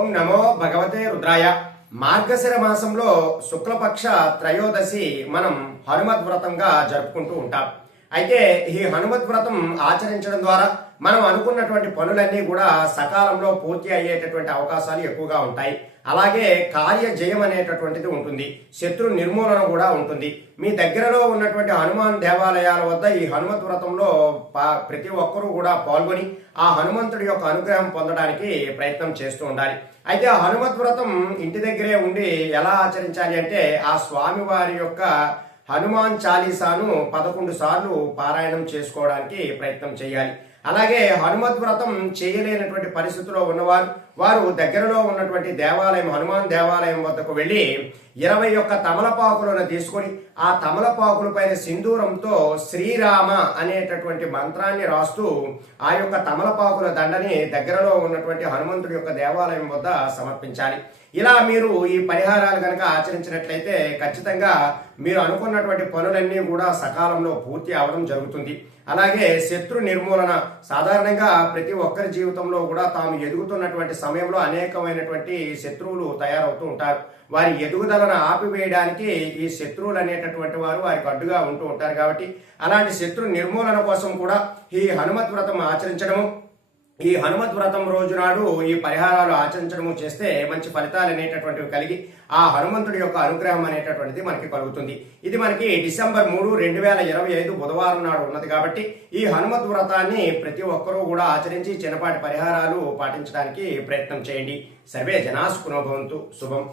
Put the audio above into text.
ఓం నమో భగవతే రుద్రాయ. మార్గశిర మాసంలో శుక్లపక్ష త్రయోదశి మనం హనుమద్ వ్రతంగా జరుపుకుంటూ ఉంటాం. అయితే ఈ హనుమత్ వ్రతం ఆచరించడం ద్వారా మనం అనుకున్నటువంటి పనులన్నీ కూడా సకాలంలో పూర్తి అయ్యేటటువంటి అవకాశాలు ఎక్కువగా ఉంటాయి. అలాగే కార్య జయం అనేటటువంటిది ఉంటుంది. శత్రు నిర్మూలన కూడా ఉంటుంది. మీ దగ్గరలో ఉన్నటువంటి హనుమాన్ దేవాలయాల వద్ద ఈ హనుమత్ వ్రతంలో ప్రతి ఒక్కరూ కూడా పాల్గొని ఆ హనుమంతుడి యొక్క అనుగ్రహం పొందడానికి ప్రయత్నం చేస్తూ ఉండాలి. అయితే ఆ హనుమత్ వ్రతం ఇంటి దగ్గరే ఉండి ఎలా ఆచరించాలి అంటే ఆ స్వామివారి యొక్క హనుమాన్ చాలీసాను పదకొండు సార్లు పారాయణం చేసుకోవడానికి ప్రయత్నం చేయాలి. అలాగే హనుమద్ వ్రతం చేయలేనటువంటి పరిస్థితిలో ఉన్నవారు వారు దగ్గరలో ఉన్నటువంటి దేవాలయం హనుమాన్ దేవాలయం వద్దకు వెళ్ళి ఇరవై ఒక్క తమలపాకులను తీసుకొని ఆ తమలపాకుల పైన సింధూరంతో శ్రీరామ అనేటటువంటి మంత్రాన్ని రాస్తూ ఆ యొక్క తమలపాకుల దండని దగ్గరలో ఉన్నటువంటి హనుమంతుడి యొక్క దేవాలయం వద్ద సమర్పించాలి. ఇలా మీరు ఈ పరిహారాలు కనుక ఆచరించినట్లయితే ఖచ్చితంగా మీరు అనుకున్నటువంటి పనులన్నీ కూడా సకాలంలో పూర్తి అవడం జరుగుతుంది. అలాగే శత్రు నిర్మూలన సాధారణంగా ప్రతి ఒక్కరి జీవితంలో కూడా తాము ఎదుగుతున్నటువంటి సమయంలో అనేకమైనటువంటి శత్రువులు తయారవుతూ ఉంటారు. వారి ఎదుగుదల ఎదుగుదలను ఆపివేయడానికి ఈ శత్రువులు అనేటటువంటి వారు వారికి అడ్డుగా ఉంటూ ఉంటారు కాబట్టి అలాంటి శత్రు నిర్మూలన కోసం కూడా ఈ హనుమత్ వ్రతం ఆచరించడము. ఈ హనుమత్ వ్రతం రోజు నాడు ఈ పరిహారాలు ఆచరించడము చేస్తే మంచి ఫలితాలు అనేటటువంటివి కలిగి ఆ హనుమంతుడి యొక్క అనుగ్రహం అనేటటువంటిది మనకి కలుగుతుంది. ఇది మనకి డిసెంబర్ మూడు రెండు వేల ఇరవై ఐదు బుధవారం నాడు ఉన్నది కాబట్టి ఈ హనుమత్ వ్రతాన్ని ప్రతి ఒక్కరూ కూడా ఆచరించి చిన్నపాటి పరిహారాలు పాటించడానికి ప్రయత్నం చేయండి. సర్వే జనాసుకునోభవంతు శుభం.